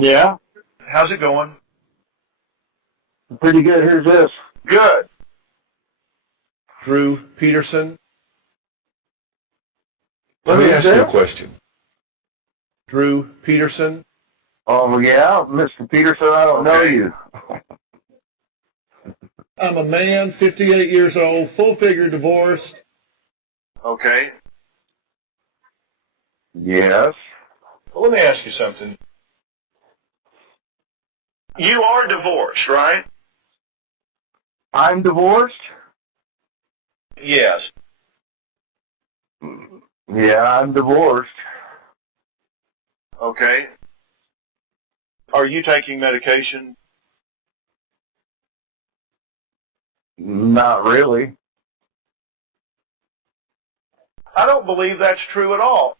Yeah, How's it going? pretty good. Here's this. Good. Drew Peterson. Let me Who's ask you a this? question. Drew Peterson. Oh, yeah, Mr. Peterson, I don't know Okay. you. I'm a man, 58 years old, full-figure divorced. Okay. Yes. Well, let me ask you something. You are divorced, right? I'm divorced? Yes. Yeah, I'm divorced. Okay. Are you taking medication? Not really. I don't believe that's true at all.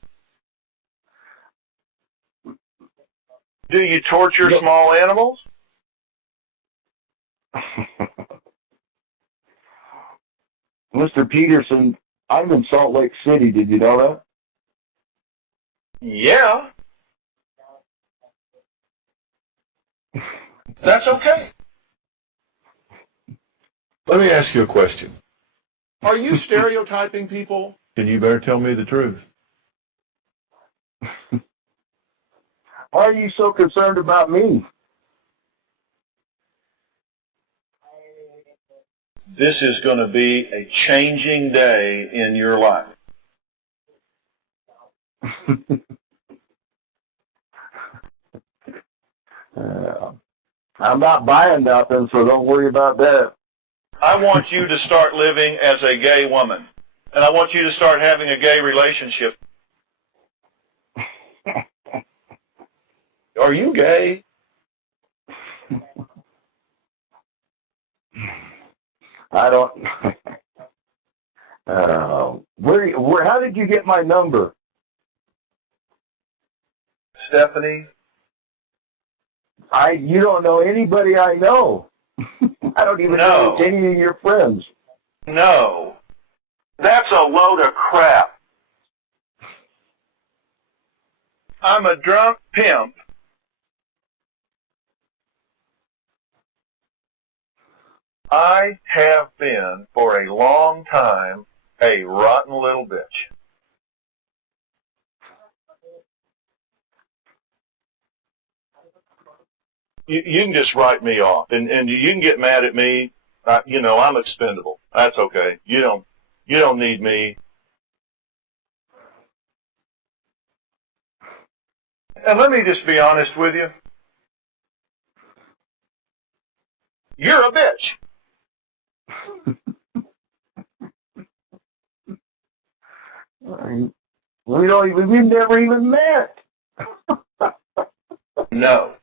Do you torture No. small animals? Mr. Peterson, I'm in Salt Lake City. Did you know that? Yeah. That's okay. Let me ask you a question. Are you stereotyping people? Then you better tell me the truth. Why are you so concerned about me? This is going to be a changing day in your life. I'm not buying nothing, so don't worry about that. I want you to start living as a gay woman, and I want you to start having a gay relationship. Are you gay? I don't. Where? How did you get my number? Stephanie? You don't know anybody I know. I don't even know any of your friends. No. That's a load of crap. I'm a drunk pimp. I have been, for a long time, a rotten little bitch. You can just write me off, and you can get mad at me. I'm expendable. That's okay. You don't need me. And let me just be honest with you. You're a bitch. We've never even met. No.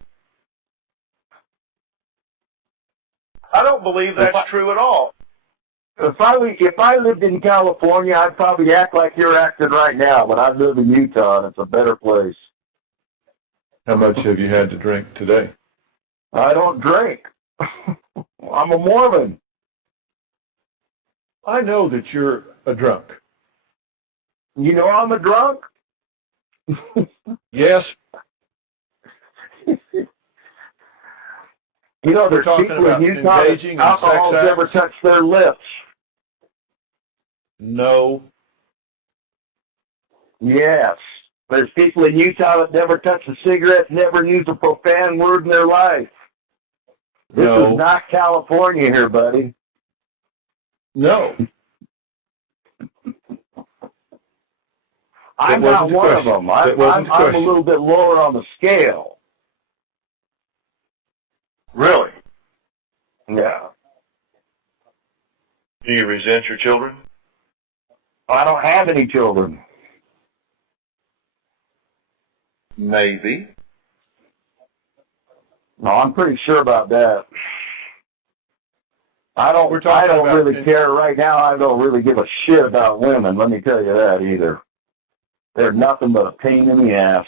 I don't believe that's true at all. If I lived in California, I'd probably act like you're acting right now, but I live in Utah, and it's a better place. How much have you had to drink today? I don't drink. I'm a Mormon. I know that you're a drunk. You know I'm a drunk? Yes. You know, We're there's talking people about in Utah engaging that in sex alcohol's never acts? touched their lips. No. Yes. There's people in Utah that never touched a cigarette, never used a profane word in their life. This No. is not California here, buddy. No. I'm not one of them. I'm a little bit lower on the scale. Really? Yeah. Do you resent your children? I don't have any children. Maybe. No, I'm pretty sure about that. I don't really care right now. I don't really give a shit about women. Let me tell you that either. They're nothing but a pain in the ass.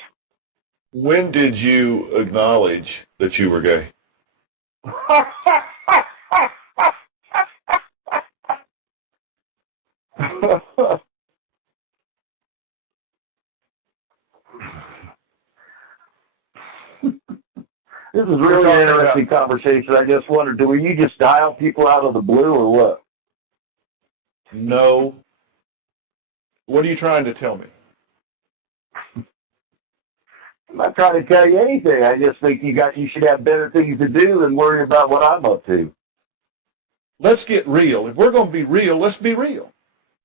When did you acknowledge that you were gay? This is really an interesting conversation. I just wondered, will you just dial people out of the blue or what? No. What are you trying to tell me? I'm not trying to tell you anything. I just think you should have better things to do than worry about what I'm up to. Let's get real. If we're going to be real, let's be real.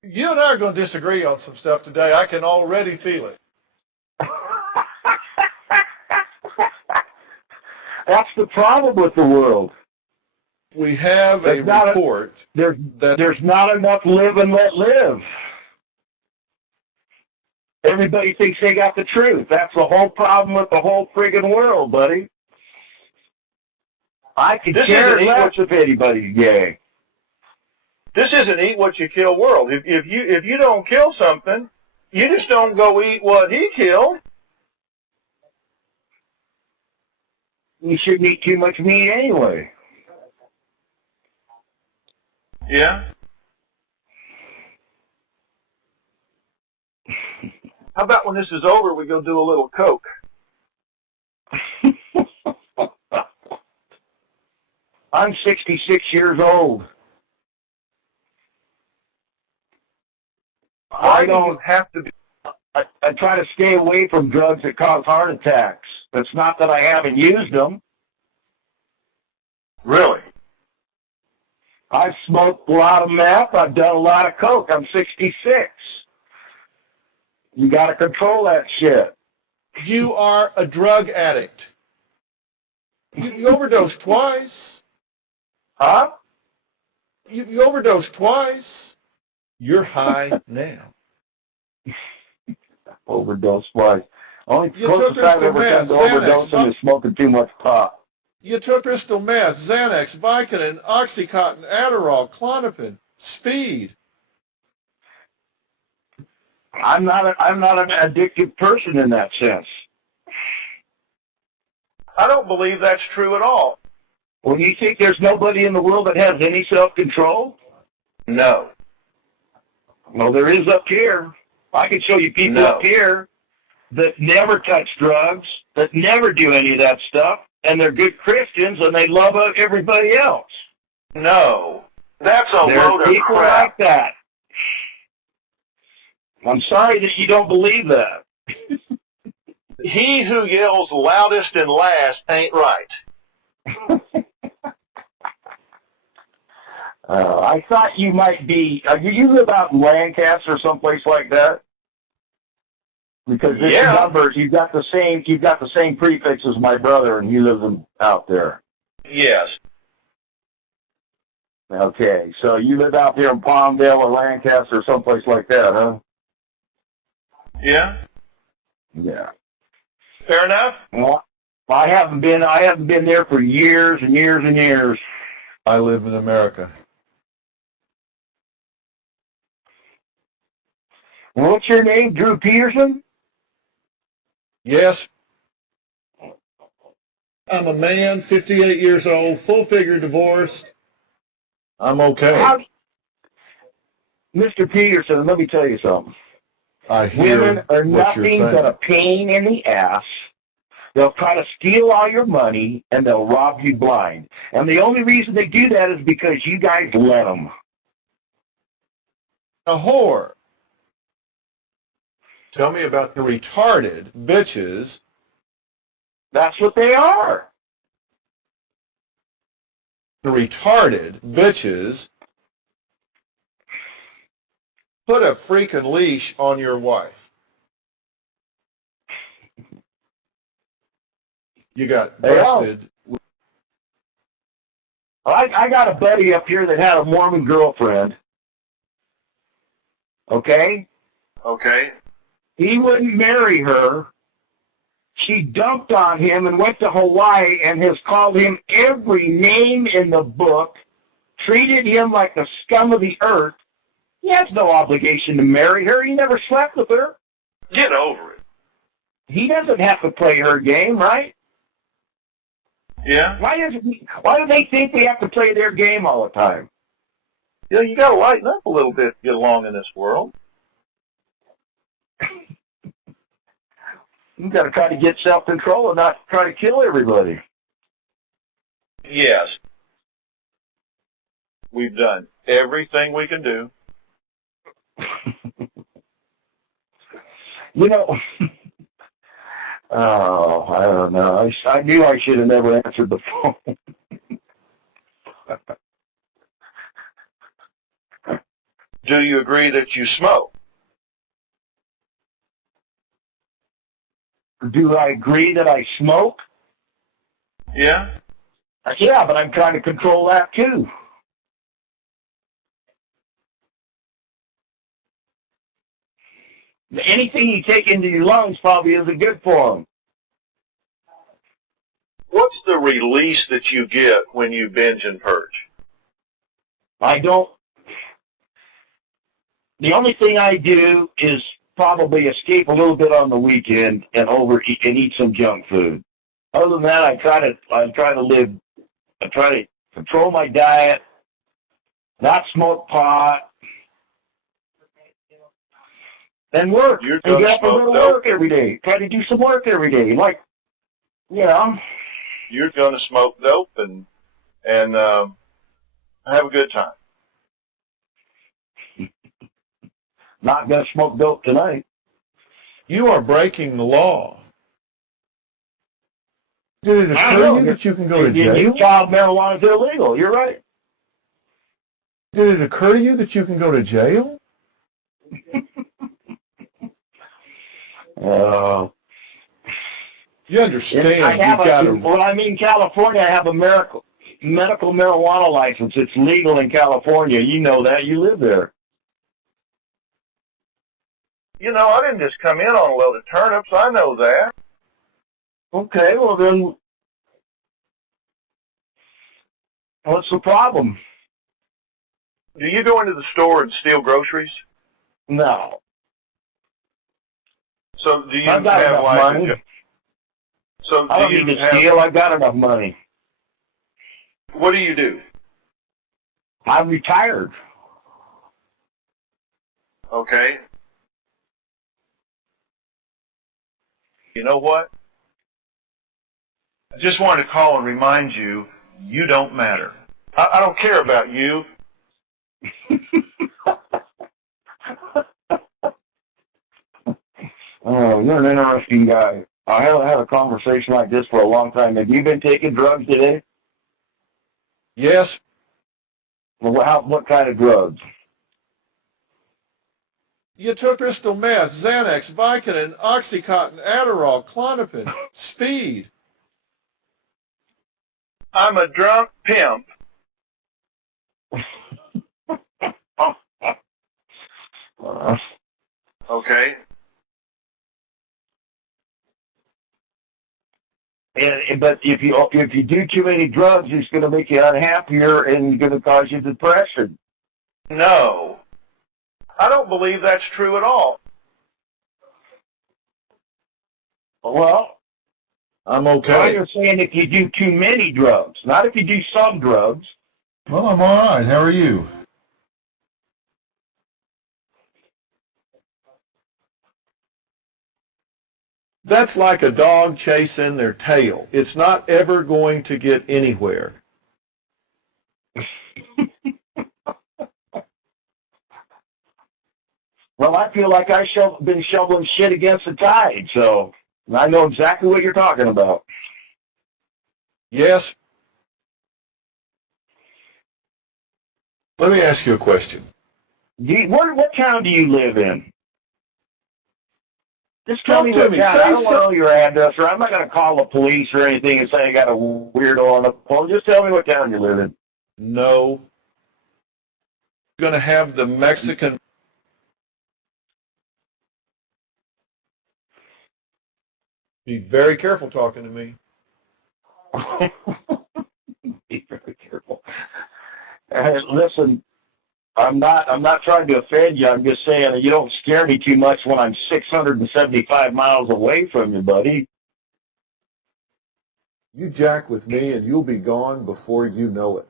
You and I are going to disagree on some stuff today. I can already feel it. That's the problem with the world. We have a report. There's not enough live and let live. Everybody thinks they got the truth. That's the whole problem with the whole friggin' world, buddy. I could care less if anybody's gay. This isn't eat what you kill world. If you don't kill something, you just don't go eat what he killed. You shouldn't eat too much meat anyway. Yeah. How about when this is over, we go do a little coke? I'm 66 years old. I don't have to. I try to stay away from drugs that cause heart attacks. It's not that I haven't used them. Really? I've smoked a lot of meth. I've done a lot of coke. I'm 66. You got to control that shit. You are a drug addict. You overdosed twice. Huh? You overdosed twice. You're high now. Overdose twice. Only closest I've ever come to overdosing is smoking too much pot. You took crystal meth, Xanax, Vicodin, Oxycontin, Adderall, Klonopin, Speed. I'm not an addictive person in that sense. I don't believe that's true at all. Well, you think there's nobody in the world that has any self-control? No. Well, there is up here. I can show you people up here that never touch drugs, that never do any of that stuff, and they're good Christians, and they love everybody else. No. That's a load of crap. There's people like that. I'm sorry that you don't believe that. He who yells loudest and last ain't right. I thought you might be. You live out in Lancaster or someplace like that? Because this number, you've got the same prefix as my brother, and he lives out there. Yes. Okay, so you live out there in Palmdale or Lancaster or someplace like that, huh? Yeah. Yeah. Fair enough. Well, I haven't been there for years and years and years. I live in America. Well, what's your name, Drew Peterson? Yes. I'm a man, 58 years old, full-figure divorced. I'm okay. Mr. Peterson, let me tell you something. I hear Women are what you're nothing saying. but a pain in the ass. They'll try to steal all your money, and they'll rob you blind. And the only reason they do that is because you guys let them. A whore. Tell me about the retarded bitches. That's what they are. The retarded bitches. Put a freaking leash on your wife. You got busted. I got a buddy up here that had a Mormon girlfriend. Okay? Okay. He wouldn't marry her. She dumped on him and went to Hawaii and has called him every name in the book, treated him like the scum of the earth. He has no obligation to marry her. He never slept with her. Get over it. He doesn't have to play her game, right? Yeah. Why do they think they have to play their game all the time? Yeah, you got to lighten up a little bit to get along in this world. You got to try to get self-control and not try to kill everybody. Yes, we've done everything we can do. You know, oh, I don't know. I knew I should have never answered the phone. Do you agree that you smoke? Do I agree that I smoke? Yeah. Yeah, but I'm trying to control that too. Anything you take into your lungs probably isn't good for them. What's the release that you get when you binge and purge? I don't. The only thing I do is probably escape a little bit on the weekend and overeat and eat some junk food. Other than that, I try to control my diet, not smoke pot, and work. You're And going get to up and smoke go to dope. work every day. Try to do some work every day. Like, you know. You're going to smoke dope and have a good time. Not going to smoke dope tonight. You are breaking the law. Did it occur to you that you can go to In jail? Utah, marijuana is illegal. You're right. Did it occur to you that you can go to jail? You understand? When I'm in California, I have a medical marijuana license. It's legal in California. You know that. You live there. You know, I didn't just come in on a load of turnips. I know that. Okay, well then, what's the problem? Do you go into the store and steal groceries? No. So do you I've got have enough like money. So I don't need to steal. I've got enough money. What do you do? I'm retired. Okay. You know what? I just wanted to call and remind you, you don't matter. I don't care about you. Oh, you're an interesting guy. I haven't had a conversation like this for a long time. Have you been taking drugs today? Yes. Well, what kind of drugs? You took crystal meth, Xanax, Vicodin, Oxycontin, Adderall, Klonopin, Speed. I'm a drunk pimp. Okay. But if you do too many drugs, it's going to make you unhappier and going to cause you depression. No. I don't believe that's true at all. Well, I'm okay. Well, you're saying if you do too many drugs, not if you do some drugs. Well, I'm all right. How are you? That's like a dog chasing their tail. It's not ever going to get anywhere. Well, I feel like I've been shoveling shit against the tide, so I know exactly what you're talking about. Yes. Let me ask you a question. What town do you live in? Just tell Talk me to what me. town. Say I don't want to so- know your address, or I'm not going to call the police or anything and say I got a weirdo on the phone. Just tell me what town you live in. No. You're going to have the Mexican. Be very careful talking to me. Be very careful. Listen, I'm not trying to offend you. I'm just saying you don't scare me too much when I'm 675 miles away from you, buddy. You jack with me and you'll be gone before you know it.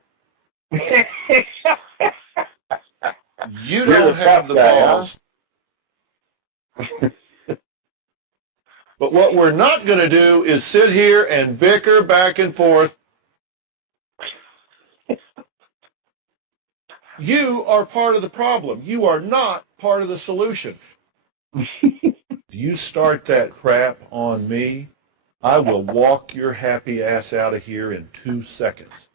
You You're don't the have tough the guy, balls. But what we're not going to do is sit here and bicker back and forth. You are part of the problem. You are not part of the solution. If you start that crap on me, I will walk your happy ass out of here in 2 seconds.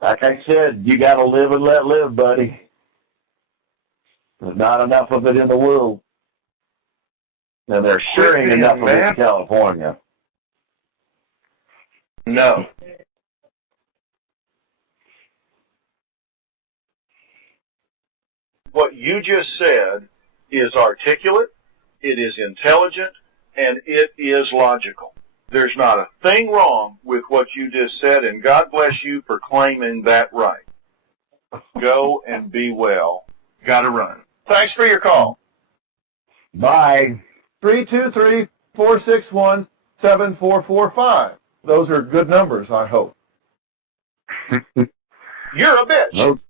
Like I said, you got to live and let live, buddy. There's not enough of it in the world. And there sure ain't enough of it in California. No. What you just said is articulate, it is intelligent, and it is logical. There's not a thing wrong with what you just said, and God bless you for claiming that right. Go and be well. Gotta run. Thanks for your call. Bye. 323-461-7445. Those are good numbers, I hope. You're a bitch. Nope.